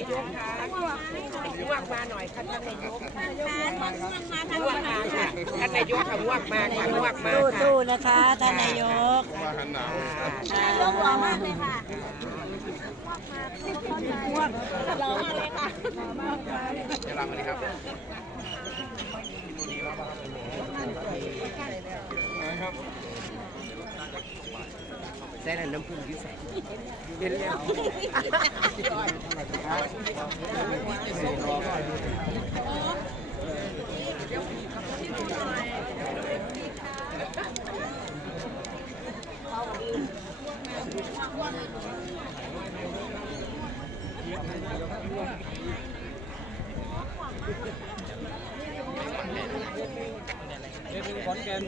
ายกคะง่วงมาหน่อยค่ะท่านนายกง่วงมาค่ะท่านนายกค่ะง่วงมาค่ะง่วงมาค่ะสู้ๆนะคะท่านนายกมาขันหนายกหล่อมากเลยค่ะง่วงหล่อมาเลยค่ะใส่น้ำผึ้งที่ใส่เห็นแล้ว เป็นขอนแก่น